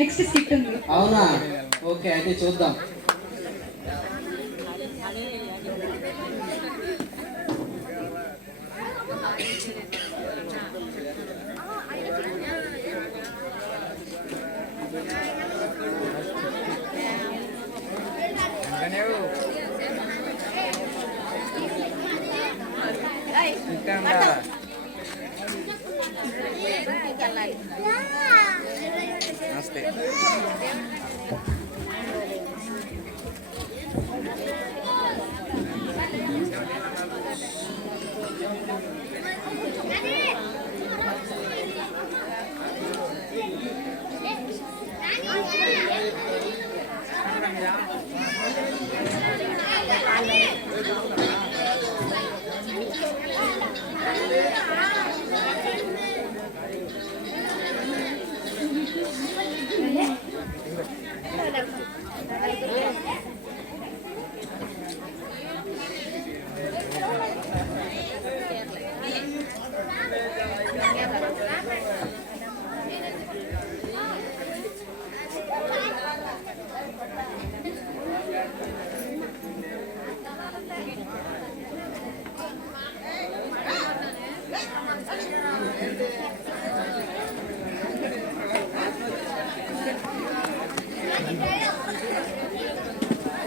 Next skit ఉంది. అవునా? Okay, అయితే చూద్దాం. నమస్తే.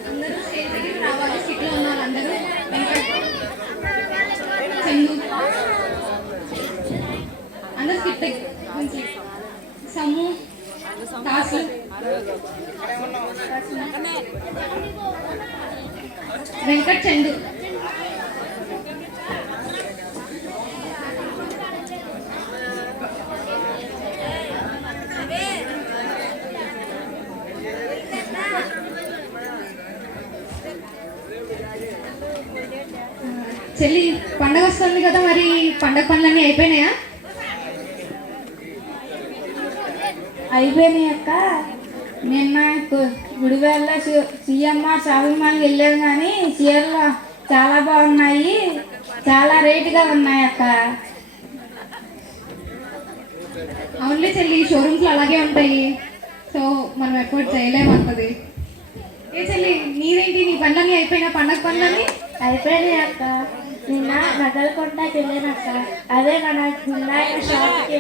అందరూ స్టేజ్ దగ్గరికి రావాలి. స్కిట్లో ఉన్న వాళ్ళందరూ అందరూ స్కిట్ నుంచి సమ్ము తాసు వెంకట్ చందు చెల్లి. పండగ వస్తుంది కదా, మరి పండగ పనులన్నీ అయిపోయినాయా? అయిపోయినాయి అక్క. నిన్న గుడివేళ్ళ సిఎంఆర్ షాపింగ్ మాల్కి వెళ్ళాను, కానీ చీరలు చాలా బాగున్నాయి, చాలా రేటుగా ఉన్నాయి అక్క. అవునులే చెల్లి, షోరూమ్స్లో అలాగే ఉంటాయి. సో మనం ఎఫోర్డ్ చేయలేమంటది. ఏ చెల్లి, నీదేంటి, నీ పనులన్నీ అయిపోయినా? పండగ పనులన్నీ అయిపోయినాయి అక్క. నిన్న నగలకొండకి వెళ్ళాను అక్క. అదే మన వినాయక షాప్కి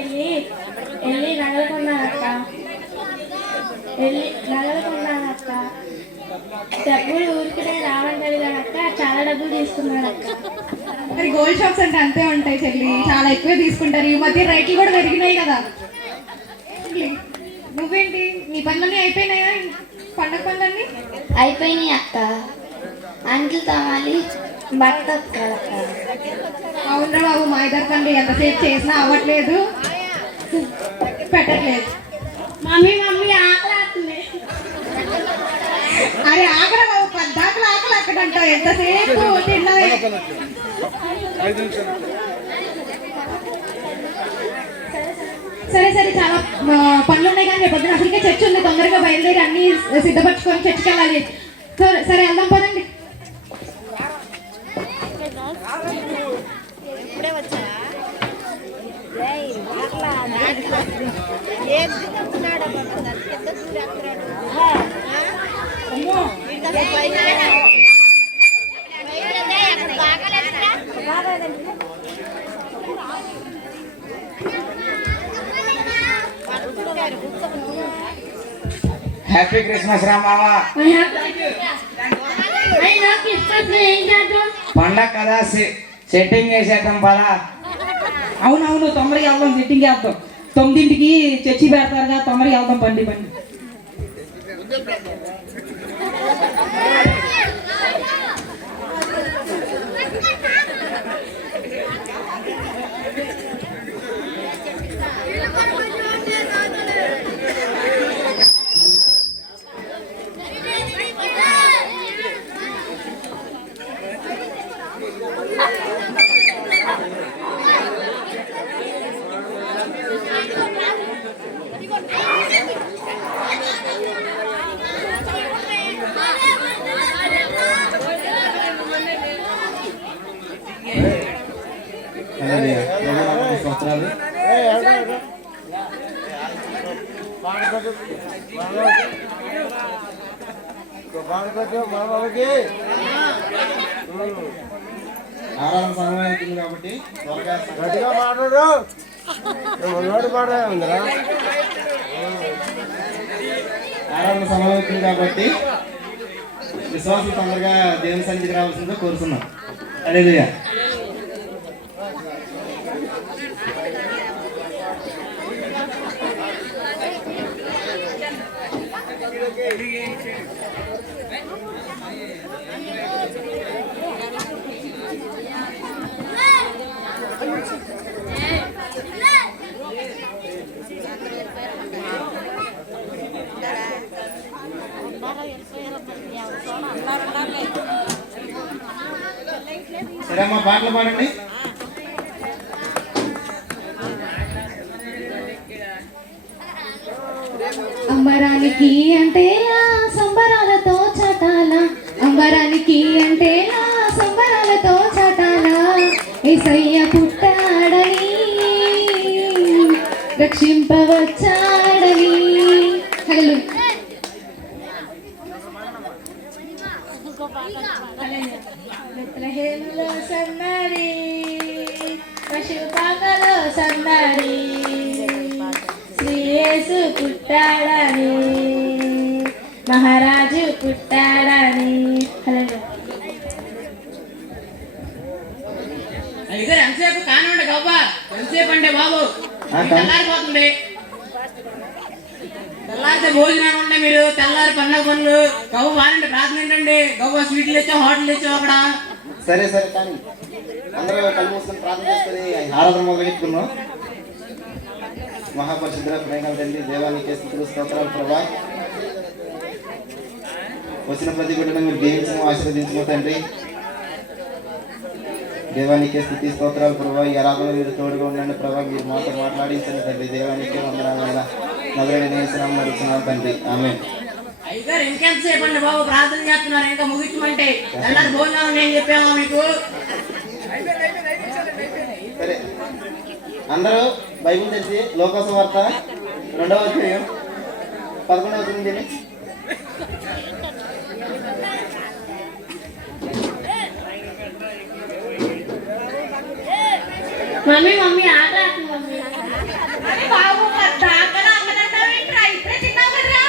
వెళ్ళి నగలు కొన్నానక్క. డబ్బులు ఊరికినే రావంటారు కదక్క, చాలా డబ్బులు తీసుకున్నాడు అక్క. మరి గోల్డ్ షాప్స్ అంటే అంతే ఉంటాయి చెల్లి, చాలా ఎక్కువే తీసుకుంటారు. ఈ మధ్య రేట్లు కూడా పెరిగినాయి కదా. నువ్వేంటి, నీ పనులన్నీ అయిపోయినాయా? పండగ పనులన్నీ అయిపోయినాయి అక్క. అంట్లు తోమాలి, బట్ట ఉతకాలక్క. అవునా బాబు, మా ఇద్దరు తండ్రి ఎంతసేపు చేసినా అవ్వట్లేదు, పెట్టట్లేదు. మమ్మీ ఆకలి. అరే ఆకలి బాబు, పద్దాకలు ఆకలి అక్కడంట, ఎంతసేపు తిన్నది. సరే సరే, చాలా పనులు ఉన్నాయి కానీ రేపు పొద్దున అసలుకే చర్చ్ ఉంది. తొందరగా బయలుదేరి అన్ని సిద్ధపరచుకొని చర్చికి వెళ్ళాలి. సరే వెళ్దాం పదండి. హ్యాపీ క్రిస్మస్ రా మావా. పండగ కదా, సెట్టింగ్ వేసేద్దాం పదా. అవునవును, తొందరగా వెళ్దాం, సెట్టింగ్ వేద్దాం. 9ంటికి చర్చి పెడతారుగా, తొందరగా వెళ్దాం. బండి సంవత్సరాలు ఆరాధన సమయం అవుతుంది కాబట్టి త్వరగా ఆరాధన సమయం అవుతుంది కాబట్టి విశ్వాసం తొందరగా దేవుని సన్నిధికి రావాల్సిందిగా కోరుతున్నాం. హల్లెలూయా. సరే అమ్మా, పాటలు పాడండి. అంబరానికి అంటే సంబరాలతో చాటాల, అంబరానికి అంటే సంబరాలతో చాటాల, యేసయ్య పుట్టాడని రక్షింపవచ్చాడని. హల్లెలూయా. బెత్లెహేములో సన్నడి, పశుపాకలో సన్నడి, శ్రీ యేసు పుట్టాడని, మహారాజు పుట్టాడని. హల్లెలూయా. ఇద్దరు ఎంతసేపు కానివ్వండి గవ్వా, ఎంతసేపు అంటే బాబు తెల్లారిపోతుంది. తెల్లారితే భోజనాలు ఉండే, మీరు తెల్లారి పండుగ పనులు గవ్వ వారండి. ప్రార్థన ఏంటండి, గవ్వ స్వీట్లు తెచ్చా, హోటల్ తెచ్చావు అక్కడ. సరే సరే, కానీ అందరూ కళ్ళు మూసుకొని ప్రార్థన చేసుకొని ఆరాధన మొదలుపెట్టుకున్నాం. మహాపరిశుద్ధ ప్రేమ తండ్రి, దేవానికి స్తుతులు స్తోత్రాలు ప్రభా. వచ్చిన ప్రతి బిడ్డను మీరు దీవించము, ఆశీర్వదించము తండ్రి. దేవానికి స్తుతి స్తోత్రాలు ప్రభా. ఈ ఆరాధన మీరు తోడుగా ఉండండి ప్రభా. మీరు మాతో మాట్లాడించండి తండ్రి. దేవానికి వందనాలు మొదలైన నేర్చున్నాం నడుస్తున్నాం తండ్రి. ఆమేన్. అయితే ఇంకెంతసేపు అండి బాబు ప్రార్థన చేస్తున్నారు, ఇంకా ముగించమంటే తెల్లారి భోజనాలు నేను చెప్పామా మీకు? సరే, అందరూ బైబిల్ తెచ్చి లోకాసు వార్త 2వ అధ్యాయం 11వ వచనం. మమ్మీ మమ్మీ ఆట ఆడుతుంది మమ్మీ. బాబు దాకా అమ్మదంటావేంట్రా? ఇప్పుడే తిన్నావు కదరా.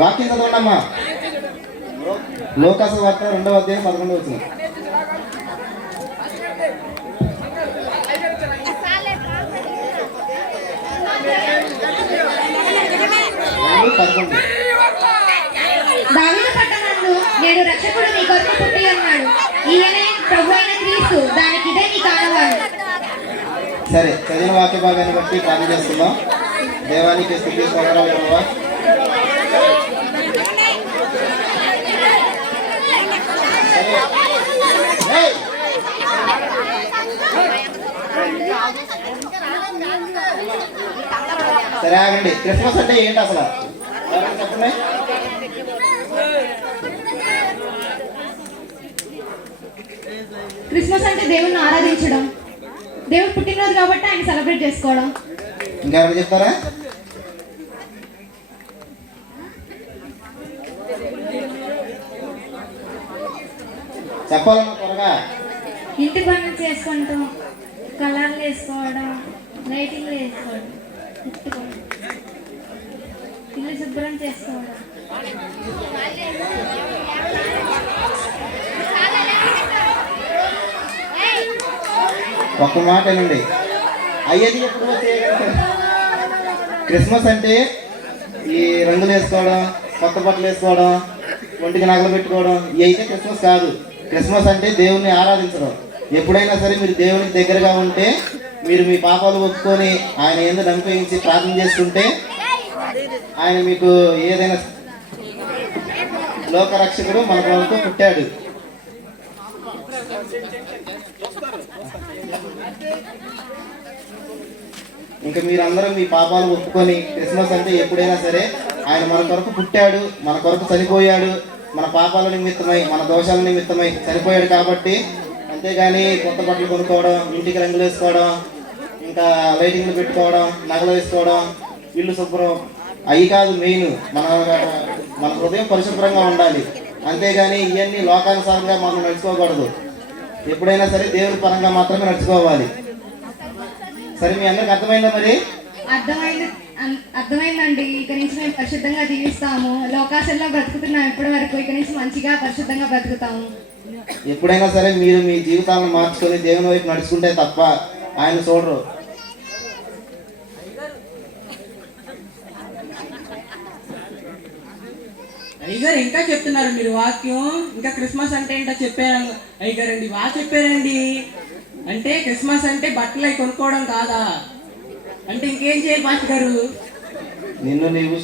వాక్యం చదవండమ్మా. లోకాసు వార్త 2వ అధ్యాయం 11వ వచనం. దావీదు పట్టణంలో నేడు రక్షకుడు నీ కొరకు పుట్టి ఉన్నాడు, ఈయనే ప్రభు అయిన క్రీస్తు. దానికి ఇదే నీ కానవాలు. సరే, చదివిన వాక్య భాగాన్ని బట్టి ప్రార్థన చేస్తున్నాం. దేవానికి స్తుతి స్తోత్రాలు ప్రభా. సరే ఆగండి. క్రిస్మస్ అంటే ఏంటి అసలు చెప్పండి. క్రిస్మస్ అంటే దేవుణ్ణి ఆరాధించడం, దేవుడు పుట్టినరోజు కాబట్టి ఆయన సెలబ్రేట్ చేసుకోవడం. ఇంకెవరు చెప్తారా? చెప్పాలమ్మా త్వరగా. ఇంటి పనులు చేసుకుంటాం, కలర్లు వేసుకోవడం, లైటింగ్లు వేసుకోవడం, తిట్టుకోవడం, ఇల్లు శుభ్రం చేసుకోవడం. ఒక్క మాట ఏనండి, అయ్యేది ఎప్పుడు వచ్చేయగలరు? క్రిస్మస్ అంటే ఈ రంగులు వేసుకోవడం, కొత్త బట్టలు వేసుకోవడం, ఒంటికి నగలు పెట్టుకోవడం, ఇవి అయితే క్రిస్మస్ కాదు. క్రిస్మస్ అంటే దేవుణ్ణి ఆరాధించడం. ఎప్పుడైనా సరే మీరు దేవునికి దగ్గరగా ఉంటే, మీరు మీ పాపాలు ఒప్పుకొని ఆయన ఏందో నమ్మకించి ప్రార్థన చేసుకుంటే, ఆయన మీకు ఏదైనా లోకరక్షకుడు మన కొరకు పుట్టాడు. ఇంకా మీరందరూ మీ పాపాలు ఒప్పుకొని క్రిస్మస్ అంటే ఎప్పుడైనా సరే ఆయన మన కొరకు పుట్టాడు, మన కొరకు చనిపోయాడు, మన పాపాల నిమిత్తమై, మన దోషాల నిమిత్తమై చనిపోయాడు కాబట్టి. అంతేగాని కొత్త బట్టలు కొనుక్కోవడం, ఇంటికి రంగులు వేసుకోవడం, ఇంకా లైటింగ్లు పెట్టుకోవడం, నగలు వేసుకోవడం, ఇల్లు శుభ్రం అవి కాదు మెయిన్. మన హృదయం పరిశుభ్రంగా ఉండాలి. అంతేగాని ఇవన్నీ లోకానుసారంగా మనం నడుచుకోకూడదు. ఎప్పుడైనా సరే దేవుడి పరంగా మాత్రమే నడుచుకోవాలి. సరే, మీ అందరికి అర్థమైందా? మరి అర్థమైందండి. ఇక నుంచి మేము పరిశుద్ధంగా జీవిస్తాము. లోకాశల్లో బ్రతుకుతున్నాం ఇప్పటి వరకు. ఇక నుంచి మంచిగా పరిశుద్ధంగా బ్రతుకుతాము. ఎప్పుడైనా సరే మీరు మీ జీవితాలను మార్చుకొని దేవుని వైపు నడుచుకుంటే తప్ప ఆయన చూడరు. అయ్యగారు ఇంకా చెప్తున్నారు మీరు వాక్యం. ఇంకా క్రిస్మస్ అంటే ఏంటో చెప్పారు అయ్యగారండి. బాగా చెప్పారండి. అంటే క్రిస్మస్ అంటే బట్టలు అవి కొనుక్కోవడం కాదా? అంటే ఇంకేం చేయాలి పాస్టర్ గారు? నిన్ను నీవు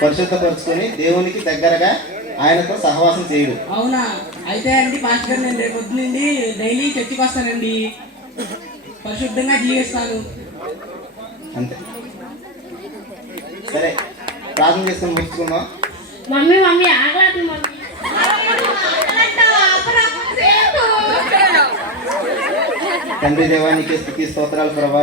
పరిశుద్ధపరుచుకొని దేవునికి దగ్గరగా ఆయనతో సహవాసం చేయడు. అవునా? అయితే అండి పాస్టర్ గారు, నేను రేపు పొద్దునండి డైలీ చర్చికి వస్తానండి. పరిశుద్ధంగా జీవిస్తాను. అంతే. సరే, ప్రార్థన చేసుకొని ముగించుకుందాం. మమ్మీ ఆగలేదు మమ్మీ. తండ్రి దేవానికి స్తుతి స్తోత్రాలు ప్రభా.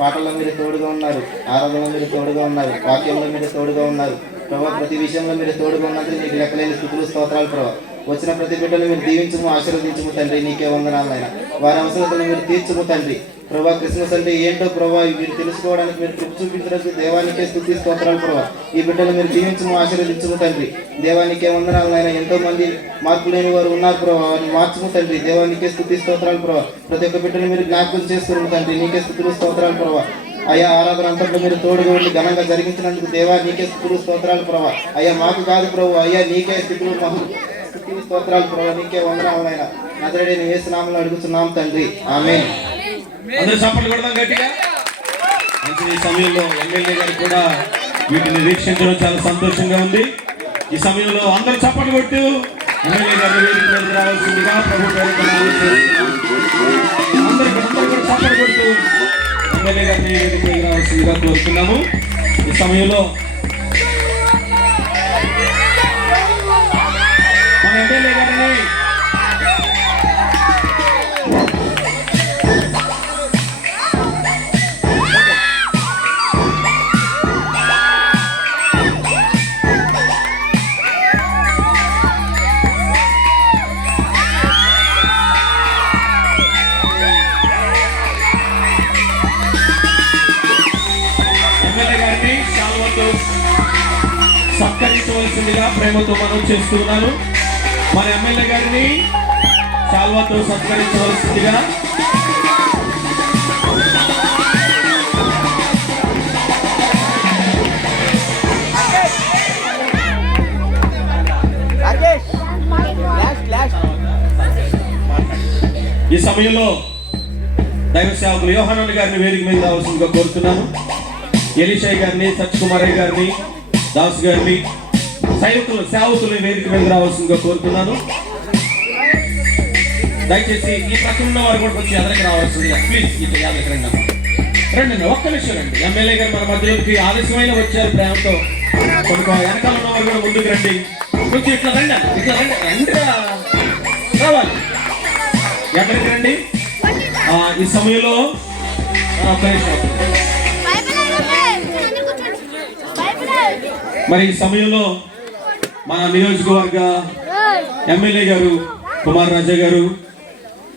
పాటల్లో మీరు తోడుగా ఉన్నారు, ఆరాధనలో మీరు తోడుగా ఉన్నారు, వాక్యంలో మీరు తోడుగా ఉన్నారు ప్రభా. ప్రతి విషయంలో మీరు తోడుగా ఉన్నందుకు నీకు లెక్కలేని స్తుతులు స్తోత్రాలు ప్రభా. వచ్చిన ప్రతి బిడ్డలు మీరు దీవించము, ఆశీర్వదించము తండ్రి. నీకే వందనాలైనా వారి అవసరతను మీరు తీర్చము తండ్రి ప్రభా. క్రిస్మస్ అంటే ఏంటో ప్రభా మీరు తెలుసుకోవడానికి మీరు కృప చూపించడానికి దేవానికే స్తుతి స్తోత్రాలు ప్రభా. ఈ బిడ్డలు మీరు దీవించము, ఆశీర్వదించము తండ్రి. దేవానికే వందనాలైనా. ఎంతో మంది మార్పు లేని వారు ఉన్నారు ప్రభా. వారిని మార్చము తండ్రి. దేవానికే స్తుతి స్తోత్రాలు ప్రభా. ప్రతి ఒక్క బిడ్డలు మీరు జ్ఞాపకం చేసుకున్నాము తండ్రి. నీకే స్తుతులు స్తోత్రాలు ప్రభా. అయ్యా, ఆరాధన అంతట్లో మీరు తోడుగా ఉండి ఘనంగా జరిగించినందుకు దేవా నీకే స్తుతులు స్తోత్రాలు ప్రభా. అయ్యా, మాకు కాదు ప్రభు, అయ్యా నీకే స్తుతులు స్తోత్రాలు ప్రభా. నీకే వందనాలైనా. నజరేయుడైన యేసు నామములో అడుగుతున్నాం తండ్రి, ఆమేన్. అందరూ చప్పట్లు కొడదాం గట్టిగా. మంచి ఈ సమయంలో ఎమ్మెల్యే గారు కూడా వీటిని వీక్షించడం చాలా సంతోషంగా ఉంది. ఈ సమయంలో అందరూ చప్పట్లు కొట్టు ఎమ్మెల్యే గారు వేదిక మీదకి రావాల్సిందిగా ప్రభు అందరూ కూడా చప్పట్లు కొట్టు ఎమ్మెల్యే గారిని వేదిక మీదకి రావాల్సిందిగా కోరుతున్నాము. ఈ సమయంలో మన ఎమ్మెల్యే గారిని సత్కరించవలసిందిగా ప్రేమతో మనం చేస్తున్నాను. మన ఎమ్మెల్యే గారిని శాల్వాతో సత్కరించవలసిందిగా ఈ సమయంలో దైవ సేవకులు యోహానన్ గారిని వేదిక మీద రావాల్సిందిగా కోరుతున్నాను. ఎలీషాయ్ గారిని, సత్యకుమారయ్య గారిని, దాస్ గారిని, సేవకులు వేదిక మీద రావాల్సిందిగా కోరుతున్నాను. దయచేసి ఈ పక్కన ఉన్న వారు కూడా వచ్చి ఎదరికి రావాల్సిందిగా ప్లీజ్. ఇట్లా రండి ఒక్క నిమిషం రండి. ఎమ్మెల్యే గారు మన మధ్యలోకి ఆలస్యమైన వచ్చారు ప్రేమతో. కొన్ని వెనకాల ఉన్న వారు కూడా ముందుకు రండి. కొంచెం ఇట్లా రండి రావాలి. ఎక్కడికి రండి. ఈ సమయంలో ఒక్క నిమిషం. మరి ఈ సమయంలో మన నియోజకవర్గ ఎమ్మెల్యే గారు కుమార్ రాజా గారు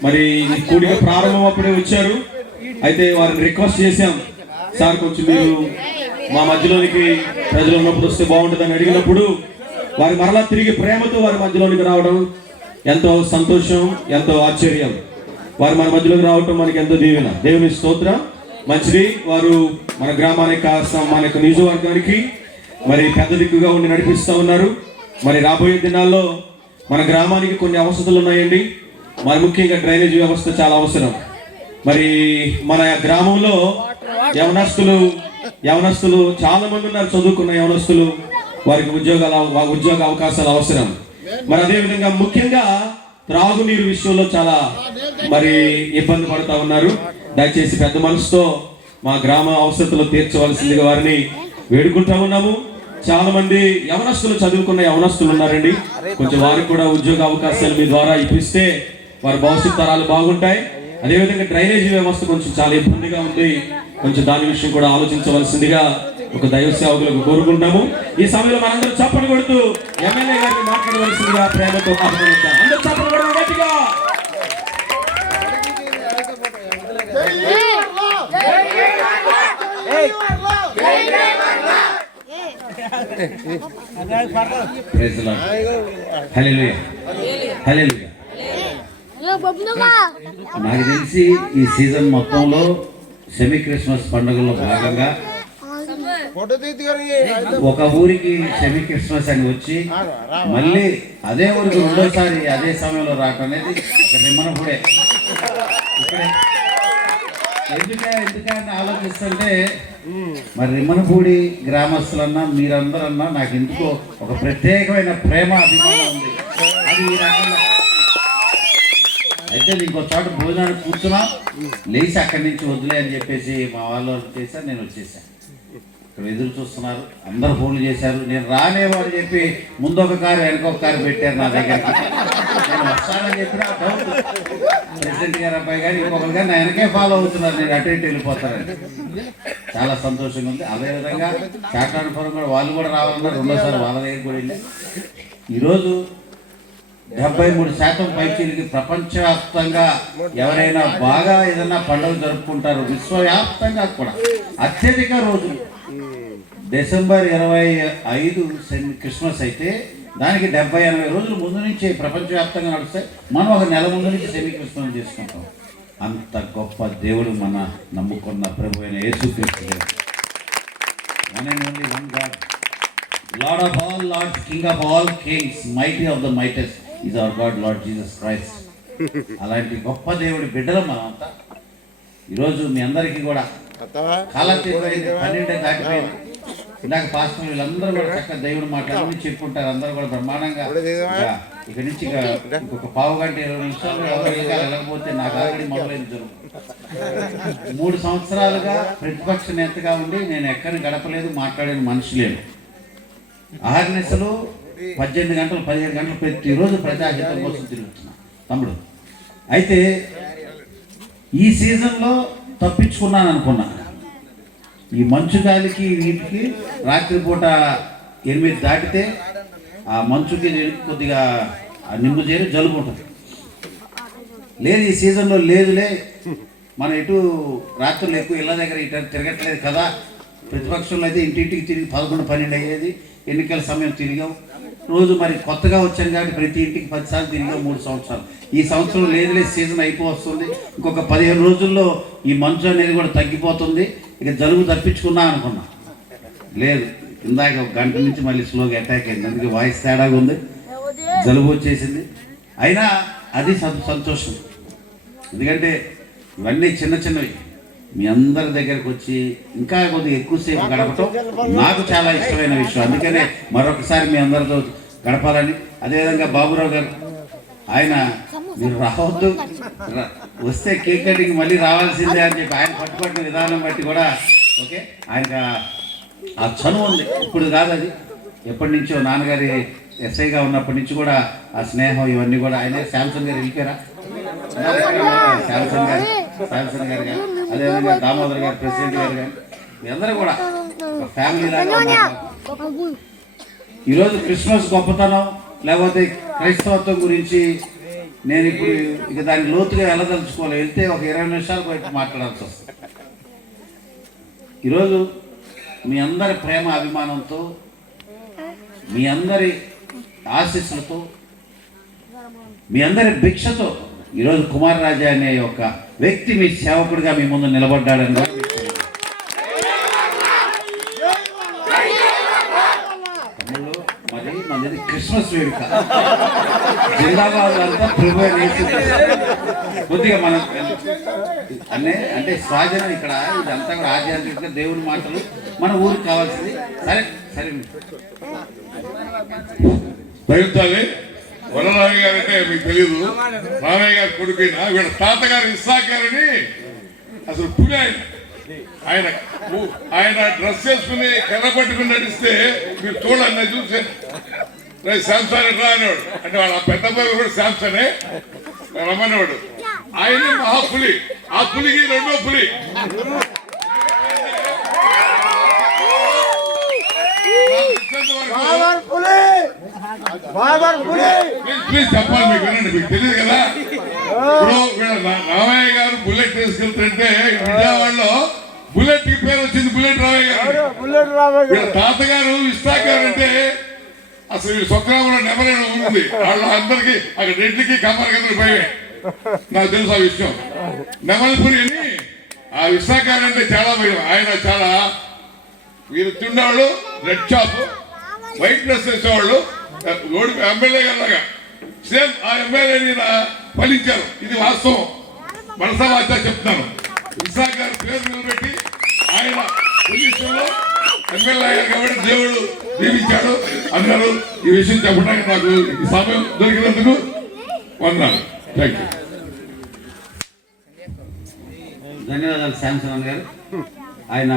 మరి కూడిక ప్రారంభం అప్పుడే వచ్చారు. అయితే వారిని రిక్వెస్ట్ చేశాం, సార్ కొంచెం మీరు మా మధ్యలోనికి ప్రజలు ఉన్నప్పుడు వస్తే బాగుంటుందని అడిగినప్పుడు వారి మరలా తిరిగి ప్రేమతో వారి మధ్యలోనికి రావడం ఎంతో సంతోషం, ఎంతో ఆశ్చర్యం. వారు మన మధ్యలోకి రావడం మనకి ఎంతో దీవెన. దేవుని స్తోత్రం. మంచిది. వారు మన గ్రామానికి కాస్త మన యొక్క నియోజకవర్గానికి మరి పెద్ద దిక్కుగా ఉండి నడిపిస్తూ ఉన్నారు. మరి రాబోయే దినాల్లో మన గ్రామానికి కొన్ని అవసరాలు ఉన్నాయండి. మరి ముఖ్యంగా డ్రైనేజ్ వ్యవస్థ చాలా అవసరం. మరి మన గ్రామంలో యవనస్తులు చాలా మంది ఉన్నారు, చదువుకున్న యవనస్తులు. వారికి ఉద్యోగ అవకాశాలు అవసరం. మరి అదేవిధంగా ముఖ్యంగా త్రాగునీరు విషయంలో చాలా మరి ఇబ్బంది పడుతూ ఉన్నారు. దయచేసి పెద్ద మనసుతో మా గ్రామ అవసరతలు తీర్చవలసిందిగా వారిని వేడుకుంటా ఉన్నాము. చాలా మంది యవనస్తులు, చదువుకున్న యవనస్తులు ఉన్నారండి. కొంచెం వారికి కూడా ఉద్యోగ అవకాశాలు మీ ద్వారా ఇప్పిస్తే వారి భవిష్యత్ తరాలు బాగుంటాయి. అదేవిధంగా డ్రైనేజీ వ్యవస్థ కొంచెం చాలా ఇబ్బందిగా ఉంది, కొంచెం దాని విషయం కూడా ఆలోచించవలసిందిగా ఒక దైవ సేవకులకు కోరుకుంటాము. ఈ సమయంలో మనందరూ చప్పట్లు కొడుతూ ఎమ్మెల్యే గారిని మాట్లాడవలసిందిగా ప్రేమతో ఆహ్వానిద్దాం. అందరూ చప్పట్లు కొడుతూ గట్టిగా. Praise the Lord. Hallelujah. Hallelujah. నాకు తెలిసి ఈ సీజన్ మొత్తంలో సెమీ క్రిస్మస్ పండుగలో భాగంగా ఒక ఊరికి సెమీ క్రిస్మస్ అని వచ్చి మళ్ళీ అదే ఊరికి రెండోసారి అదే సమయంలో రావటం అనేది ఒక నిమ్మనప్పుడే ఇక్కడే ఎందుకని ఆలోచిస్తుంటే మరి రిమ్మనపూడి గ్రామస్తులన్నా మీరందరన్నా నాకు ఎందుకో ఒక ప్రత్యేకమైన ప్రేమ అభిమానం ఉంది. అది ఈ రకంగా అయితే ఇంకో చోట భోజనానికి కూర్చున్నా లేచి అక్కడి నుంచి వదిలే అని చెప్పేసి మా వాళ్ళు చేశారు, నేను వచ్చేసాను. ఇక్కడ ఎదురు చూస్తున్నారు, అందరు ఫోన్లు చేశారు. నేను రానేవాడు చెప్పి ముందు ఒక కారు వెనక ఒక కారు పెట్టారు నా దగ్గరికి. నేను వస్తానని చెప్పిన డౌట్ ప్రెసిడెంట్ గారు అబ్బాయి గారు ఇంకొకరు గారు నా వెనకే ఫాలో అవుతున్నారు, నేను అటు ఇటు వెళ్ళిపోతానని. చాలా సంతోషంగా ఉంది. అదేవిధంగా చాటానుపురం కూడా వాళ్ళు కూడా రావాలన్నారు, రెండోసారి వాళ్ళ దగ్గర కూడా వెళ్ళా. ఈరోజు 73% పైచీలకి ప్రపంచవ్యాప్తంగా ఎవరైనా బాగా ఏదైనా పండుగ జరుపుకుంటారు, విశ్వవ్యాప్తంగా కూడా అత్యధిక రోజులు డిసెంబర్ 25 క్రిస్మస్ అయితే దానికి 70-80 రోజులు ముందు నుంచే ప్రపంచవ్యాప్తంగా నడుస్తాయి. మనం ఒక నెల ముందు నుంచి సెమీ క్రిస్మస్ చేసుకుంటాం. అంత గొప్ప దేవుడు మన నమ్ముకున్న ప్రభు అయిన యేసుక్రీస్తు దేవుడు. One and only one God, lord of all lords, king of all kings, mighty of the mightiest is our God Lord Jesus Christ. అలాంటి గొప్ప దేవుడి బిడ్డలు మనమంతా. ఈరోజు మీ అందరికీ కూడా కాలం 12 దాటిపోయింది. ఇలాగ పాస్టర్ వీళ్ళందరూ కూడా చక్కగా దేవుడు మాట్లాడి చెప్పుకుంటారు. అందరూ కూడా బ్రహ్మాండంగా ఇక్కడి నుంచి ఇంకొక పావు గంట 20 నిమిషాలు ఎవరు వెళ్ళకపోతే నాకు ఆల్రెడీ మొదలైంది జరుగు. 3 సంవత్సరాలుగా ప్రతిపక్ష నేతగా ఉండి నేను ఎక్కడిని గడపలేదు, మాట్లాడిన మనిషి లేదు. ఆర్నెస్లు 18 గంటలు 15 గంటలు ప్రతిరోజు ప్రజాహితం కోసం తిరుగుతున్నా తమ్ముడు. అయితే ఈ సీజన్లో తప్పించుకున్నాను అనుకున్నా. ఈ మంచు గాలికి వీటికి రాత్రిపూట 8 దాటితే ఆ మంచుకి కొద్దిగా నిమ్ము చేరి జలుబు ఉంటుంది. లేదు ఈ సీజన్లో లేదులే, మనం ఎటు రాత్రులు ఎక్కువ ఇళ్ళ దగ్గర ఇటు తిరగట్లేదు కదా. ప్రతిపక్షంలో అయితే ఇంటింటికి తిరిగి 11-12 అయ్యేది. ఎన్నికల సమయం తిరిగాం. రోజు మరి కొత్తగా వచ్చాం కాబట్టి ప్రతి ఇంటికి 10 సార్లు తిరిగాం 3 సంవత్సరాలు. ఈ సంవత్సరం లేదులే, సీజన్ అయిపోతుంది, ఇంకొక 15 రోజుల్లో ఈ మంచు అనేది కూడా తగ్గిపోతుంది, ఇక జలుబు తప్పించుకున్నా అనుకున్నా. లేదు, ఇందాక 1 గంట నుంచి మళ్ళీ స్లోగా అటాక్ అయింది. అందుకే వాయిస్ తేడాగా ఉంది, జలుబు వచ్చేసింది. అయినా అది సంతోషం. ఎందుకంటే ఇవన్నీ చిన్న చిన్నవి. మీ అందరి దగ్గరకు వచ్చి ఇంకా కొద్దిగా ఎక్కువసేపు గడపటం నాకు చాలా ఇష్టమైన విషయం. అందుకనే మరొకసారి మీ అందరితో గడపాలని. అదేవిధంగా బాబురావు గారు, ఆయన మీరు రావద్దు, వస్తే కేక్ కటింగ్ మళ్ళీ రావాల్సిందే అని చెప్పి ఆయన పట్టుబట్టిన విధానం బట్టి కూడా ఓకే, ఆయనకు ఆ చనువు ఉంది. ఇప్పుడు కాదు, అది ఎప్పటి నుంచో నాన్నగారి ఎస్ఐగా ఉన్నప్పటి నుంచి కూడా ఆ స్నేహం ఇవన్నీ కూడా. ఆయన శాంసంగ్ గారు వెళ్ళిపోయారా? శాంసంగ్ గారు కానీ, అదేవిధంగా దామోదర్ గారు ప్రెసిడెంట్ గారు కానీ, మీ అందరూ కూడా ఫ్యామిలీ లాగా. ఈరోజు క్రిస్మస్ గొప్పతనం లేకపోతే క్రైస్తవత్వం గురించి నేను ఇప్పుడు ఇక దాన్ని లోతుగా వెళ్ళదలుచుకోవాలి. వెళ్తే ఒక 20 నిమిషాలు బయట మాట్లాడాల్సి వస్తుంది. ఈరోజు మీ అందరి ప్రేమ అభిమానంతో, మీ అందరి ఆశీస్సులతో, మీ అందరి భిక్షతో ఈరోజు కుమార్ రాజా అనే ఒక వ్యక్తి మీ సేవకుడిగా మీ ముందు నిలబడ్డాడని కూడా మరి మనది క్రిస్మస్ వేడుక. జిందాబాద్ అంతా ప్రభు కొద్దిగా మనం అంటే స్వాజనం ఇక్కడ ఇదంతా కూడా ఆధ్యాత్మిక దేవుని మాటలు మన ఊరికి కావాల్సింది. సరే సరే దయచేసి వరరావి గారు అంటే మీకు తెలియదు, రామయ్య గారి కొడుకైనా వీళ్ళ తాతగారు ఇస్సాక్ గారని అసలు పులి ఆయన ఆయన డ్రెస్ వేసుకుని కర్ర పట్టుకుని నడిస్తే మీరు చూడండి, చూసాను. శాంసన్ ఎట్లా అనేవాడు అంటే వాళ్ళ పెద్ద బాబు కూడా శాంసనే రమ్మనేవాడు. ఆయనే మహాపులి. ఆ పులికి రెండో పులి. ప్లీజ్ చెప్పాలి మీకు, వినండి, మీకు తెలియదు కదా. ఇప్పుడు రామయ్య గారు బుల్లెట్ తీసుకెళ్తుంటే విజయవాడలో బుల్లెట్ కి పేరు వచ్చింది, బుల్లెట్ రామయ్య గారు. వీళ్ళ తాతగారు ఇస్సాక్ గారు అంటే అసలు ఈ స్వగ్రామంలో నెమరైనా ఉంది. వాళ్ళందరికీ అక్కడ రెడ్లకి కమ్మరి కింద భయమే. నాకు తెలుసు ఆ విషయం. నెమలిపురి అని ఆ ఇస్సాక్ గారు అంటే చాలా భయం. ఆయన చాలా వీరు తిన్నవాళ్ళు, రెడ్ షాప్, వైట్ డ్రెస్ వేసేవాళ్ళు, ఎమ్మెల్యే గారు లాగా సేమ్ ఆ ఎమ్మెల్యేని ఫలించారు. ఇది వాస్తవం, మనసా చెప్తున్నాను. ఇస్సాక్ గారు పేరు నిలబెట్టి ఆయన పొజిషన్లో ఎమ్మెల్యే అయ్యారు కాబట్టి దేవుడు దీవించాడు అన్నారు. ఈ విషయం చెప్పడానికి నాకు ఈ సమయం దొరికినందుకు వందనాలు. Thank you. ధన్యవాదాలు శాంసన్ గారు. ఆయన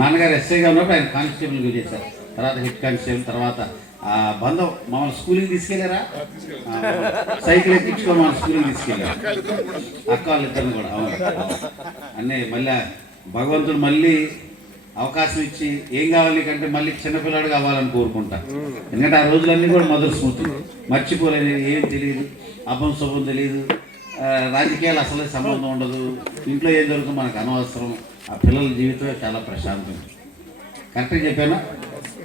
నాన్నగారు ఎస్ఐగా ఉన్నప్పుడు ఆయన కానిస్టేబుల్గా చేశారు, తర్వాత హెడ్ కానిస్టేబుల్, తర్వాత ఆ బంధం మమ్మల్ని స్కూల్కి తీసుకెళ్లారా, సైకిల్ ఎక్కించుకొని మన స్కూల్కి తీసుకెళ్ళారు అక్క వాళ్ళిద్దరిని కూడా. అవును, అన్నీ మళ్ళీ భగవంతుడు మళ్ళీ అవకాశం ఇచ్చి ఏం కావాలి కంటే మళ్ళీ చిన్నపిల్లాడు కావాలని కోరుకుంటా. ఎందుకంటే ఆ రోజులన్నీ కూడా మధుర స్మృతి, మర్చిపోలేదు. ఏం తెలియదు, అభం శుభం తెలియదు, రాజకీయాలు అసలే సంబంధం ఉండదు, ఇంట్లో ఏం జరుగుతుందో మనకు అనవసరం. ఆ పిల్లల జీవితమే చాలా ప్రశాంతం. కరెక్ట్గా చెప్పానా?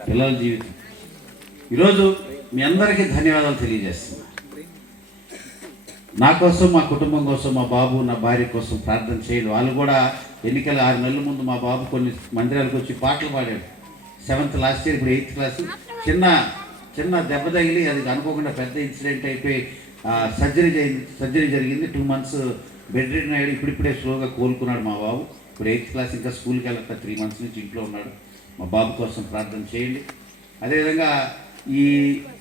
పిల్లల జీవితం. ఈరోజు మీ అందరికీ ధన్యవాదాలు తెలియజేస్తున్నా. నా కోసం, మా కుటుంబం కోసం, మా బాబు, నా భార్య కోసం ప్రార్థన చేయండి. వాళ్ళు కూడా ఎన్నికల 6 నెలల ముందు మా బాబు కొన్ని మందిరాలకు వచ్చి పాటలు పాడాడు. 7th లాస్ట్ ఇయర్, ఇప్పుడు 8th క్లాస్. చిన్న దెబ్బ తగిలి అది అనుకోకుండా పెద్ద ఇన్సిడెంట్ అయిపోయి సర్జరీ జరిగింది. 2 months బెడ్ రిడన్ అయ్యాడు. ఇప్పుడిప్పుడే స్లోగా కోలుకున్నాడు మా బాబు. ఇప్పుడు 8th క్లాస్, ఇంకా స్కూల్కి వెళ్ళక 3 months నుంచి ఇంట్లో ఉన్నాడు. మా బాబు కోసం ప్రార్థన చేయండి. అదేవిధంగా ఈ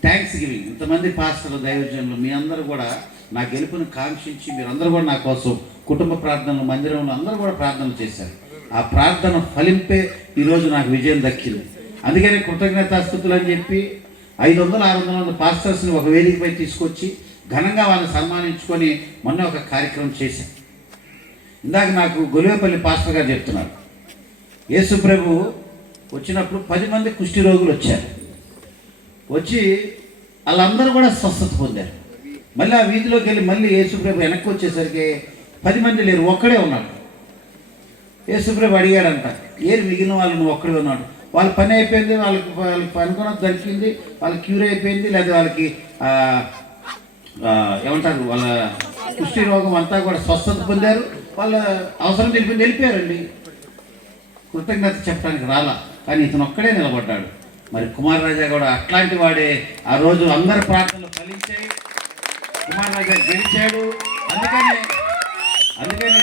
థ్యాంక్స్ గివింగ్, ఇంతమంది పాస్టర్లు, దైవజనులు, మీ అందరూ కూడా నా గెలుపును కాంక్షించి మీరందరూ కూడా నా కోసం కుటుంబ ప్రార్థనలు, మందిరంలో అందరూ కూడా ప్రార్థనలు చేశారు. ఆ ప్రార్థన ఫలింపే ఈరోజు నాకు విజయం దక్కింది. అందుకని కృతజ్ఞతాస్తుతులు అని చెప్పి 500-600 పాస్టర్స్ని ఒక వేదికపై తీసుకొచ్చి ఘనంగా వాళ్ళని సన్మానించుకొని మొన్న ఒక కార్యక్రమం చేశాను. ఇందాక నాకు గొలివేపల్లి పాస్టర్ గారు చెప్తున్నారు, యేసు ప్రభు వచ్చినప్పుడు 10 మంది కుష్టి రోగులు వచ్చారు. వచ్చి వాళ్ళందరూ కూడా స్వస్థత పొందారు. మళ్ళీ ఆ వీధిలోకి వెళ్ళి మళ్ళీ యేసుప్రభు వెనక్కి వచ్చేసరికి 10 మంది లేరు, ఒక్కడే ఉన్నాడు. యేసుప్రభు అడిగాడంట, ఏరు మిగిలిన వాళ్ళు నువ్వు ఒక్కడే ఉన్నాడు. వాళ్ళ పని అయిపోయింది, వాళ్ళకి అనుకున్నది దొరికింది, వాళ్ళకి క్యూర్ అయిపోయింది, లేదా వాళ్ళకి ఏమంటారు, వాళ్ళ కుష్టి రోగం అంతా కూడా స్వస్థత పొందారు. వాళ్ళ అవసరం తెలిపింది, వెళ్ళిపోయారండి. కృతజ్ఞత చెప్పడానికి రాలా, కానీ ఇతను ఒక్కడే నిలబడ్డాడు. మరి కుమార్ రాజా కూడా అట్లాంటి వాడే. ఆ రోజు అందరి ప్రార్థనలు ఫలించాయి, కుమార్ రాజా గెలిచాడు. అందుకని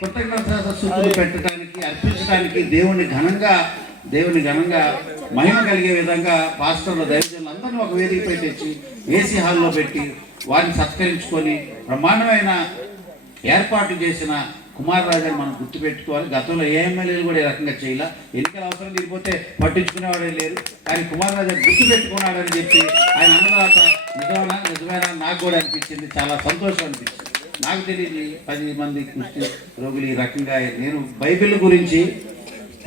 కృతజ్ఞత స్తుతులు పెట్టడానికి, అర్పించడానికి దేవుని ఘనంగా మహిమ కలిగే విధంగా పాస్టర్లు, దైవజనులు అందరినీ ఒక వేదికపై తెచ్చి ఏసీ హాల్లో పెట్టి వారిని సత్కరించుకొని బ్రహ్మాండమైన ఏర్పాటు చేసిన కుమార్ రాజాని మనం గుర్తుపెట్టుకోవాలి. గతంలో ఏ ఎమ్మెల్యేలు కూడా ఈ రకంగా చేయాల. ఎన్నికల అవసరం తీరిపోతే పట్టించుకునేవాడే లేరు, కానీ కుమార్ రాజా గుర్తుపెట్టుకున్నాడని చెప్పి ఆయన అన్న తర్వాత నిజమేనా నాకు కూడా అనిపించింది, చాలా సంతోషం అనిపించింది. నాకు తెలియదు 10 మంది కుష్టి రోగులు ఈ రకంగా. నేను బైబిల్ గురించి,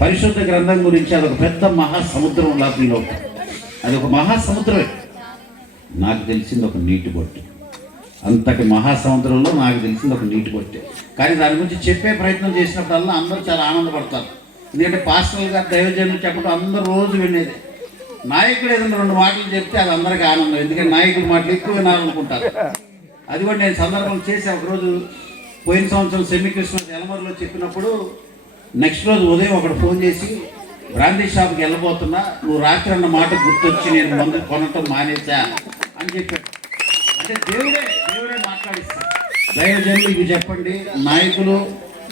పరిశుద్ధ గ్రంథం గురించి అదొక పెద్ద మహాసముద్రం లాభీలో, అది ఒక మహాసముద్రమే. నాకు తెలిసింది ఒక నీటి బొట్టు. అంతటి మహాసముద్రంలో నాకు తెలిసింది ఒక నీటి బొట్టే. కానీ దాని గురించి చెప్పే ప్రయత్నం చేసినప్పుడల్లా అందరూ చాలా ఆనందపడతారు. ఎందుకంటే పాస్టర్లు గారు, దైవజనులు చెప్పడం అందరూ రోజు వినేది. నాయకుడు ఏదైనా 2 మాటలు చెప్తే అది అందరికీ ఆనందం, ఎందుకంటే నాయకుడి మాటలు ఎక్కువ వినాలనుకుంటారు. అది కూడా నేను సందర్భం చేసి ఒకరోజు పోయిన సంవత్సరం సెమీ క్రిస్మస్ ఎలమర్లో చెప్పినప్పుడు నెక్స్ట్ రోజు ఉదయం ఒకడు ఫోన్ చేసి, బ్రాందీ షాప్కి వెళ్ళబోతున్నా, నువ్వు రాత్రి అన్న మాట గుర్తొచ్చి నేను మందు కొనటం మానేసా అని చెప్పాడు. అంటే దేవుడే మాట్లాడిస్తాడు. దైవజనులు ఇవి చెప్పండి, నాయకులు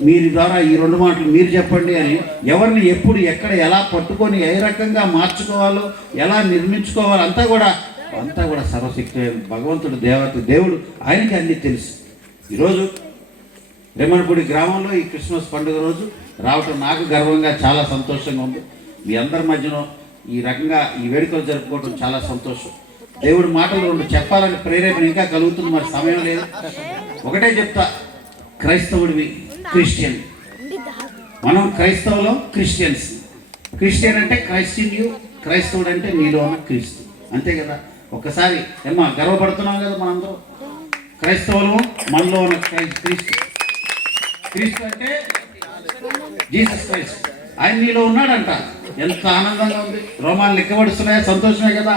మీరు ద్వారా ఈ 2 మాటలు మీరు చెప్పండి అని ఎవరిని ఎప్పుడు ఎక్కడ ఎలా పట్టుకొని ఏ రకంగా మార్చుకోవాలో, ఎలా నిర్మించుకోవాలో అంతా కూడా సర్వశక్తి భగవంతుడు, దేవుడు ఆయనకి అన్నీ తెలుసు. ఈరోజు రెమ్మనపూడి గ్రామంలో ఈ క్రిస్మస్ పండుగ రోజు రావటం నాకు గర్వంగా, చాలా సంతోషంగా ఉంది. మీ అందరి మధ్యలో ఈ రకంగా ఈ వేడుకలు జరుపుకోవడం చాలా సంతోషం. దేవుడి మాటలు 2 చెప్పాలని ప్రేరేపణ ఇంకా కలుగుతుంది, మరి సమయం లేదు. ఒకటే చెప్తా, క్రైస్తవుడివి, క్రిస్టియన్. మనం క్రైస్తవులం, క్రిస్టియన్స్. క్రిస్టియన్ అంటే క్రైస్ట్ ఇన్ యూ, క్రైస్తవుడు అంటే నీలో ఉన్న క్రీస్తు, అంతే కదా. ఒక్కసారి ఏమా గర్వపడుతున్నాం కదా మనందరం. క్రైస్తవులు మనలో ఉన్న క్రీస్తు. క్రీస్తు అంటే జీసస్ క్రైస్ట్, ఆయన నీలో ఉన్నాడంట. ఎంత ఆనందంగా ఉంది, రోమాలు లెక్కబడుతున్నాయా, సంతోషమే కదా.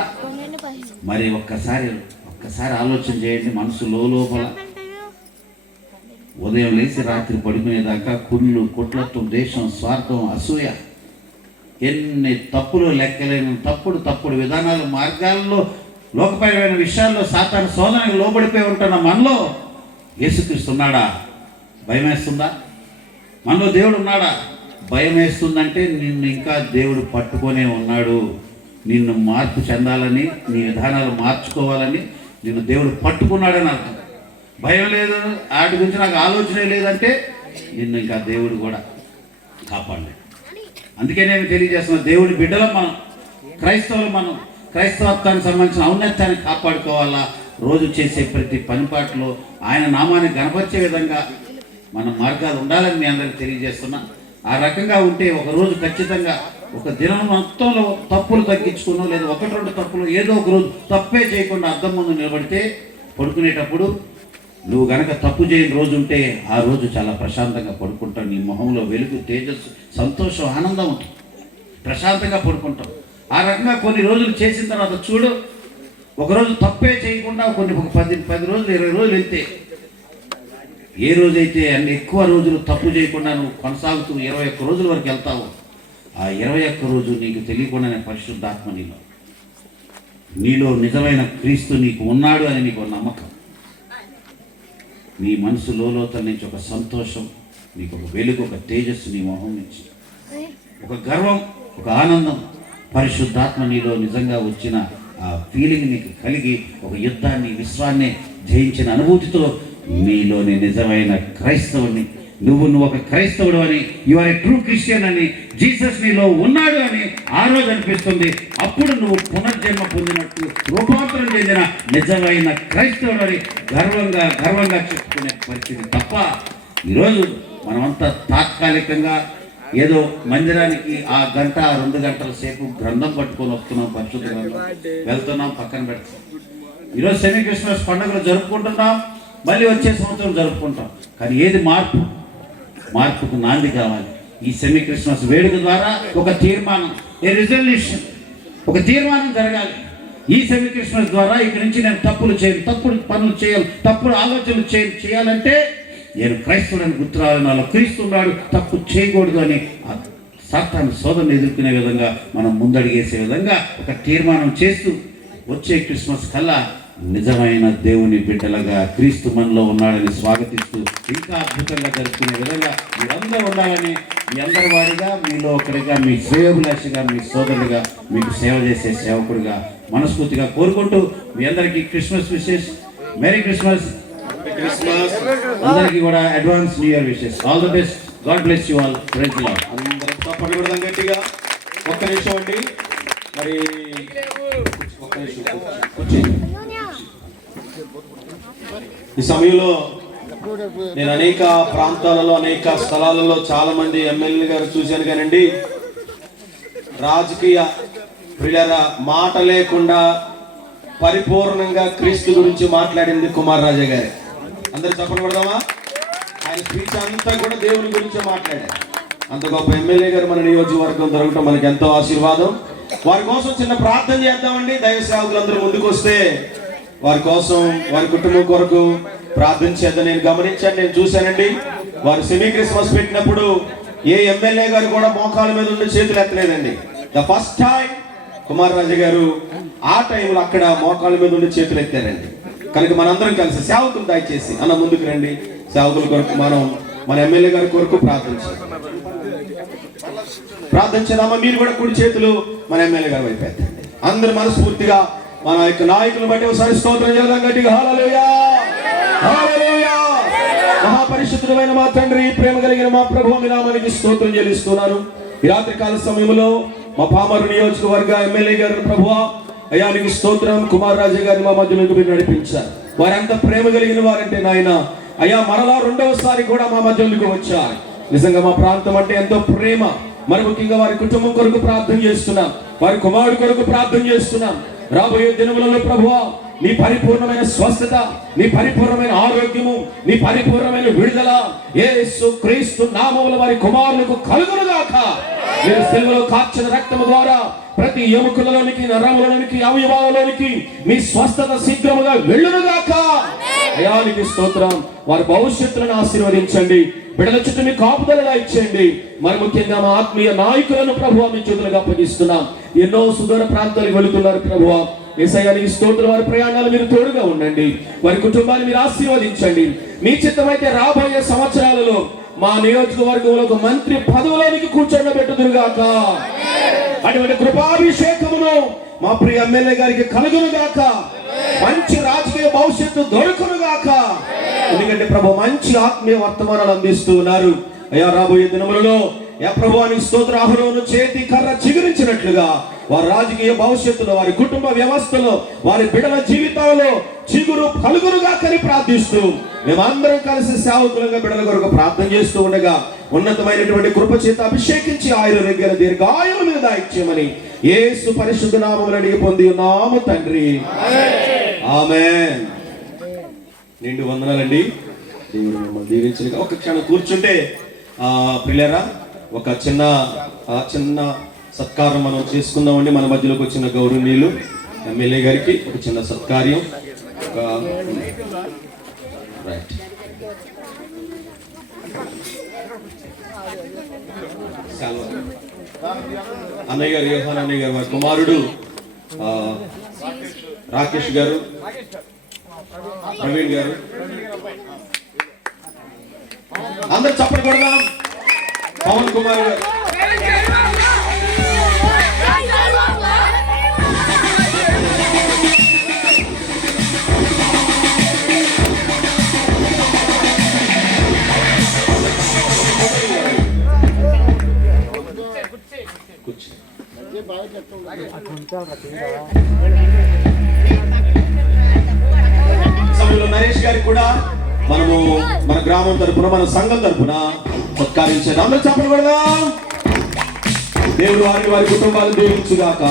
మరి ఒక్కసారి ఆలోచన చేయండి. మనసు లోపల ఉదయం లేచి రాత్రి పడుకునేదాకా కుళ్ళు, కుట్లత్వం, దేశం, స్వార్థం, అసూయ, ఎన్ని తప్పులు లెక్కలేని తప్పుడు విధానాలు, మార్గాల్లో, లోకపరమైన విషయాల్లో సాతాను శోధనకు లోబడిపోయి ఉంటున్న మనలో యేసుక్రీస్తు ఉన్నాడా? భయం వేస్తుందా? మనలో దేవుడు ఉన్నాడా? భయం వేస్తుందంటే నిన్ను ఇంకా దేవుడు పట్టుకొనే ఉన్నాడు. నిన్ను మార్పు చెందాలని, నీ విధానాలు మార్చుకోవాలని నిన్ను దేవుడు పట్టుకున్నాడని అర్థం. భయం లేదు, వాటి గురించి నాకు ఆలోచనే లేదంటే నిన్ను ఇంకా దేవుడు కూడా కాపాడలేడు. అందుకే నేను తెలియజేస్తున్నా, దేవుడి బిడ్డలం మనం, క్రైస్తవులు మనం. క్రైస్తవత్వానికి సంబంధించిన ఔన్నత్యాన్ని కాపాడుకోవాలా. రోజు చేసే ప్రతి పనిపాట్లో ఆయన నామాన్ని గణపరిచే విధంగా మన మార్గాలు ఉండాలని మీ అందరికీ తెలియజేస్తున్నా. ఆ రకంగా ఉంటే ఒకరోజు ఖచ్చితంగా, ఒక దినం మొత్తంలో తప్పులు తగ్గించుకున్నా, లేదా 1-2 తప్పులు, ఏదో ఒక రోజు తప్పే చేయకుండా అద్దం ముందు నిలబడితే పడుకునేటప్పుడు నువ్వు గనక తప్పు చేయని రోజు ఉంటే ఆ రోజు చాలా ప్రశాంతంగా పడుకుంటావు. నీ మొహంలో వెలుగు, తేజస్సు, సంతోషం, ఆనందం ఉంటుంది. ప్రశాంతంగా పడుకుంటావు. ఆ రకంగా కొన్ని రోజులు చేసిన తర్వాత చూడు, ఒకరోజు తప్పే చేయకుండా ఒక 10 రోజులు, 20 రోజులు వెళ్తే, ఏ రోజైతే అన్ని ఎక్కువ రోజులు తప్పు చేయకుండా నువ్వు కొనసాగుతూ 21 రోజుల వరకు వెళ్తావు, ఆ 21 రోజు నీకు తెలియకుండానే పరిశుద్ధాత్మ నీలో నిజమైన క్రీస్తు నీకు ఉన్నాడు అని నీకు నమ్మకం, నీ మనసు లోలోతల నుంచి ఒక సంతోషం, నీకు ఒక వెలుగు, ఒక తేజస్సు నీ మొహం నుంచి, ఒక గర్వం, ఒక ఆనందం, పరిశుద్ధాత్మ నీలో నిజంగా వచ్చిన ఆ ఫీలింగ్ నీకు కలిగి ఒక యుద్ధాన్ని, విశ్వాన్ని జయించిన అనుభూతితో నీలోని నిజమైన క్రైస్తవుని, నువ్వు ఒక క్రైస్తవుడు అని, you are a true Christian అని, జీసస్ నీలో ఉన్నాడు అని ఆ రోజు అనిపిస్తుంది. అప్పుడు నువ్వు పునర్జన్మ పొందినట్టు, రూపాంతరం చెందిన నిజమైన క్రైస్తవుడు అని గర్వంగా చెప్పుకునే పరిస్థితి తప్ప, ఈరోజు మనమంతా తాత్కాలికంగా ఏదో మందిరానికి ఆ 1-2 గంటల సేపు గ్రంథం పట్టుకొని వస్తున్నాం, పరిశుద్ధ గ్రంథం వెళ్తున్నాం, పక్కన పెడతాం. ఈరోజు సెమీ క్రిస్మస్ పండుగలు జరుపుకుంటున్నాం, మళ్ళీ వచ్చే సంవత్సరం జరుపుకుంటాం. కానీ ఏది మార్పుకు నాంది కావాలి. ఈ సెమీ క్రిస్మస్ వేడుక ద్వారా ఒక తీర్మానం, ఏ రిజల్యూషన్, ఒక తీర్మానం జరగాలి. ఈ సెమీ క్రిస్మస్ ద్వారా ఇక్కడి నుంచి నేను తప్పులు చేయను, తప్పుడు పనులు చేయాలి, తప్పుడు ఆలోచనలు చేయాలంటే నేను క్రైస్తవుడని గుర్తు రావాలి, నాలో క్రీస్తున్నాడు, తప్పు చేయకూడదు అని సాతాను శోధనను ఎదుర్కొనే విధంగా మనం ముందడిగేసే విధంగా ఒక తీర్మానం చేస్తూ వచ్చే క్రిస్మస్ కల్లా నిజమైన దేవుని బిడ్డలుగా క్రీస్తు మనలో ఉన్నాడని స్వాగతిస్తూ ఇంకా అద్భుతంగా జరుపుకునే విధంగా మీరందరూ ఉండాలని మీ అందరి వారిగా, మీలో ఒకరిగా, మీ శ్రేయోభిలాషిగా, మీ సోదరుడిగా, మీకు సేవ చేసే సేవకుడిగా మనస్ఫూర్తిగా కోరుకుంటూ మీ అందరికీ క్రిస్మస్ విషెస్, మెరీ క్రిస్మస్. అందరికీ కూడా advance new year wishes. All the best. God bless you all. Praise the Lord. అందరూ పడగొడదాం గట్టిగా. ఒక్క నిమిషం అండి, మరి ఒక్క నిమిషం కూర్చోండి. ఈ సమయంలో నేను అనేక ప్రాంతాలలో, అనేక స్థలాలలో చాలా మంది ఎమ్మెల్యే గారు చూశాను కానండి, రాజకీయ ప్రియుల మాట లేకుండా పరిపూర్ణంగా క్రీస్తు గురించి మాట్లాడింది కుమార్ రాజా గారు. అందరు చెప్పకూడదామా? ఆయన స్పీచ్ అంతా కూడా దేవుని గురించే మాట్లాడారు. అంత గొప్ప ఎమ్మెల్యే గారు మన నియోజకవర్గం దొరకటం మనకి ఎంతో ఆశీర్వాదం. వారి కోసం చిన్న ప్రార్థన చేద్దామండి. దైవ సేవకులందరూ ముందుకు వస్తే వారి కోసం, వారి కుటుంబం కొరకు ప్రార్థన చేద్దాం. నేను గమనించాను, నేను చూశానండి, వారు సెమీ క్రిస్మస్ పెట్టినప్పుడు ఏ ఎమ్మెల్యే గారు కూడా మోకాల మీద ఉండి చేతులు ఎత్తలేదండి. ద ఫస్ట్ టైం కుమార్ రాజా గారు ఆ టైంలో అక్కడ మోకాల మీద ఉండి చేతులు ఎత్తారండి. కనుక మనందరం కలిసి సేవకులు దయచేసి అన్న ముందుకు రండి. సేవకుల కొరకు మన ఎమ్మెల్యే గారి కొరకు ప్రార్థించదామా? మీరు కూడా కుడి చేతులు మన ఎమ్మెల్యే గారి వైపు ఎత్తండి. అందరు మనస్ఫూర్తిగా మన యొక్క నాయకులను బట్టి ఒకసారి స్తోత్రం చేద్దాం గట్టిగా. హల్లెలూయా, హల్లెలూయా. మహాపరిశుద్ధుడైన మా తండ్రి, ప్రేమ కలిగిన మా ప్రభువు మీ నామానికి స్తోత్రం చెల్లిస్తున్నాను. ఈ రాత్రి కాల సమయంలో మా పామరు నియోజకవర్గ ఎమ్మెల్యే గారు ప్రభువా, అయానికి స్తోత్రం. కుమార్ రాజా గారిని మా మధ్యలోకి మీరు నడిపించారు. వారంతా ప్రేమ కలిగిన వారంటే నాయన అయ్యా మరలా రెండవసారి కూడా మా మధ్యలోకి వచ్చారు. నిజంగా మా ప్రాంతం అంటే ఎంతో ప్రేమ. మరి ముఖ్యంగా వారి కుటుంబం కొరకు ప్రార్థన చేస్తున్నాం, వారి కుమారుడు కొరకు ప్రార్థన చేస్తున్నాం. రాబోయే దినములలో ప్రభువా నీ పరిపూర్ణమైన స్వస్థత, నీ పరిపూర్ణమైన ఆరోగ్యము, నీ పరిపూర్ణమైన విడుదల యేసు క్రీస్తు నామములో వారి కుమారులకు కలుగునుగాక. మీరు సిలువలో కార్చిన రక్తము ద్వారా ప్రతి ఎముకలలోనికి, నరములలోనికి, అవయవాలలోనికి మీ స్వస్థత శీఘ్రముగా వెళ్ళునుగాక. అయానికి స్తోత్రం. వారి భవిష్యత్తులను ఆశీర్వదించండి, బిడ్డల చుట్టూ మీ కాపుదలగా ఇచ్చేయండి. మరి ముఖ్యంగా మా ఆత్మీయ నాయకులను ప్రభువా మీ చేతులుగా అప్పగిస్తున్నాం. ఎన్నో సుదూర ప్రాంతాలకు వెళుతున్నారు ప్రభువా. యేసయ్యానికి స్తోత్రం. వారి ప్రయాణాలు మీరు తోడుగా ఉండండి, వారి కుటుంబాన్ని మీరు ఆశీర్వదించండి. మీ చిత్తమైతే రాబోయే సంవత్సరాలలో మా నియోజకవర్గంలో ఒక మంత్రి పదవులోనికి కూర్చోబెట్టుదురుగాక. అటువంటి కృపాభిషేకమును మా ప్రియ ఎమ్మెల్యే గారికి కలుగునుగాక. మంచి రాజకీయ భవిష్యత్తు దొరుకునుగాక. ఎందుకంటే ప్రభు మంచి ఆత్మీయ వర్తమానాలు అందిస్తూ ఉన్నారు. అయ్యా రాబోయే దినములలో ప్రభువానికి స్తోత్ర. అహరోను చేతి కర్ర చిగురించినట్లుగా వారి రాజకీయ భవిష్యత్తులో, వారి కుటుంబ వ్యవస్థలో, వారి బిడ్డల జీవితాల్లో చిగురు కలుగురుగాకని ప్రార్థిస్తూ మేమందరం కలిసి సేవకులుగా బిడ్డల కొరకు ప్రార్థన చేస్తూ ఉండగా ఉన్నతమైనటువంటి కృప చేత అభిషేకించి ఆయుర్వేద దీర్ఘాయుల మీద దాయిచ్చేయమని యేసు పరిశుద్ధ నామములో అడిగి పొంది ఉన్నాము తండ్రి, ఆమేన్. నిండు వందనాలండి. దేవుడు మిమ్మల్ని దీవించగా ఒక క్షణం కూర్చుంటే ప్రియులారా ఒక చిన్న సత్కారం మనం చేసుకుందామండి. మన మధ్యలోకి వచ్చిన గౌరవనీయులు ఎమ్మెల్యే గారికి ఒక చిన్న సత్కార్యం. రైట్ అన్నయ్య గారు, యోహాన్ అన్నయ్య గారు వారి కుమారుడు రాకేష్ గారు, ప్రవీణ్ గారు, అందరు చప్పట్లు కొడదాం. పవన్ కుమార్ గారు, సమయంలో నరేష్ గారికి కూడా మనము మన గ్రామం తరపున, మన సంఘం తరపున సత్కరించారు. అందరూ చప్పట్లు కొడదాం. దేవుడు వారి వారి కుటుంబాలు దీవించుగాక.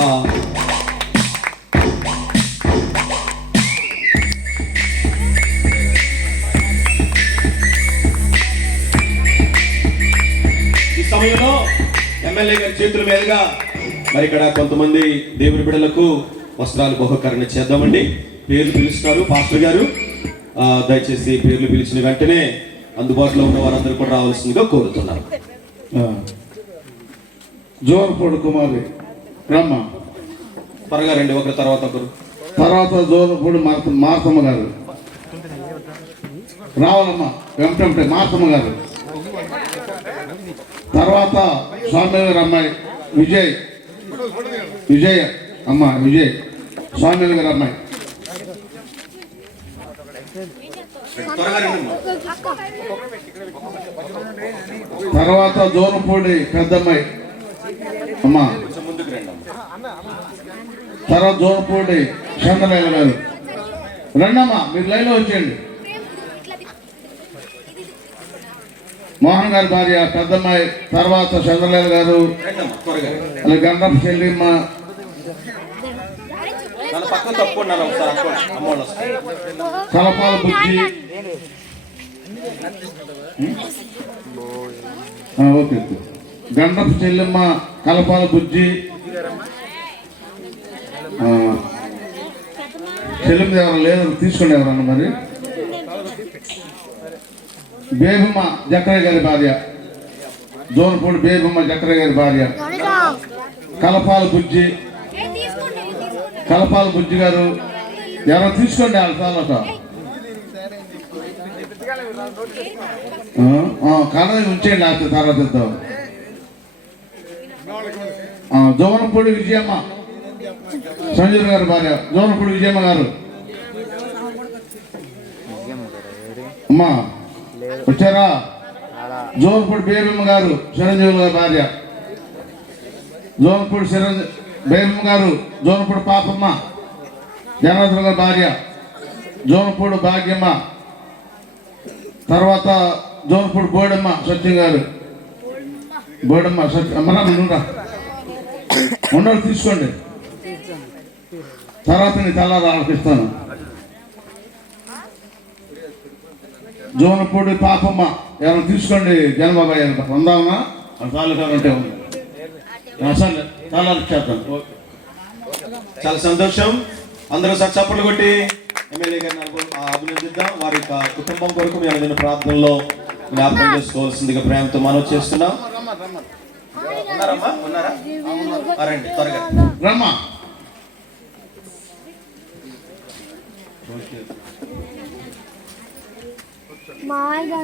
ఈ సమయంలో ఎమ్మెల్యే గారి చేతుల మీదుగా మరి ఇక్కడ కొంతమంది దేవుని బిడ్డలకు వస్త్రాలు బహుకరణ చేద్దామండి. పేర్లు పిలుస్తున్నారు పాస్టర్ గారు. దయచేసి పేర్లు పిలిచిన వెంటనే అందుబాటులో ఉన్న వారందరూ కూడా రావాల్సిందిగా కోరుతున్నారు. జోరపూడి కుమారి బ్రహ్మ త్వరగా రండి, ఒకరి తర్వాత ఒకరు. తర్వాత జోరపూడి మార్తమ్మ గారు రావాలమ్మ, వెంటంటే మార్తమ్మ గారు. తర్వాత స్వామి గారు అమ్మాయి విజయ్ అమ్మ విజయ్ స్వామి గారు అమ్మాయి. తర్వాత జోరపూడి పెద్దమ్మాయి అమ్మ. తర్వాత జోరపూడి చంద్రలేల గారు. రండమ్మా, మీరు లైన్లో వచ్చేయండి. మోహన్ గారి భార్య పెద్దమ్మాయి, తర్వాత చంద్రలేల గారు, అలాగే గండపు చెల్లిమ్మ, కలపాల బుజ్జి, ఓకే గండపు చెల్లిమ్మ, కలపాల బుజ్జి, చెల్లింది ఎవరు లేదు తీసుకోండి ఎవరన్నా. మరి బేబమ్మ జక్రయ్య గారి భార్య, జోన్పూడి బేబమ్మ జక్రయ్య గారి భార్య, కలపాల బుజ్జి గారు ఎవరో తీసుకోండి. వాళ్ళ తర్వాత కళ ఉంచేయండి, ఆ తర్వాత ఇద్దాం. జోనపూడి విజయమ్మ సంజయ్ గారి భార్య, జోనపూడి విజయమ్మ గారు. అమ్మా వచ్చారా? జోనపూడి బేబమ్మ గారు చిరంజీవి గారి భార్య, జోనపూడి బేబమ్మ గారు, జోనపూడి పాపమ్మ జనార్దన్ గారి భార్య, జోనపూడి భాగ్యమ్మ, తర్వాత జోన్పూడి బోడమ్మ సత్యం గారు, బోడమ్మ సత్యం అమ్మరా ఉండలు తీసుకోండి, తర్వాత నేను తెల్లారి ఆలకిస్తాను. జోనపూడి పాపమ్మ ఎవరైనా తీసుకోండి, జనబాబాయ్ ఉందామా తాలూకా ఉంటే ఉంది, అసలు తెల్లారి చేద్దాం. చాలా సంతోషం. అందరూ చప్పట్లు కొట్టి ఎమ్మెల్యే గారిని అభినందిద్దాం. వారి యొక్క కుటుంబం కొరకు మేము ఏదైనా ప్రార్థనలో జ్ఞాపకం చేసుకోవాల్సిందిగా ప్రేమతో మనవి చేస్తున్నాం. ఉన్నారమ్మా? ఉన్నారా? రండి త్వరగా రమ్మా. మామయ్య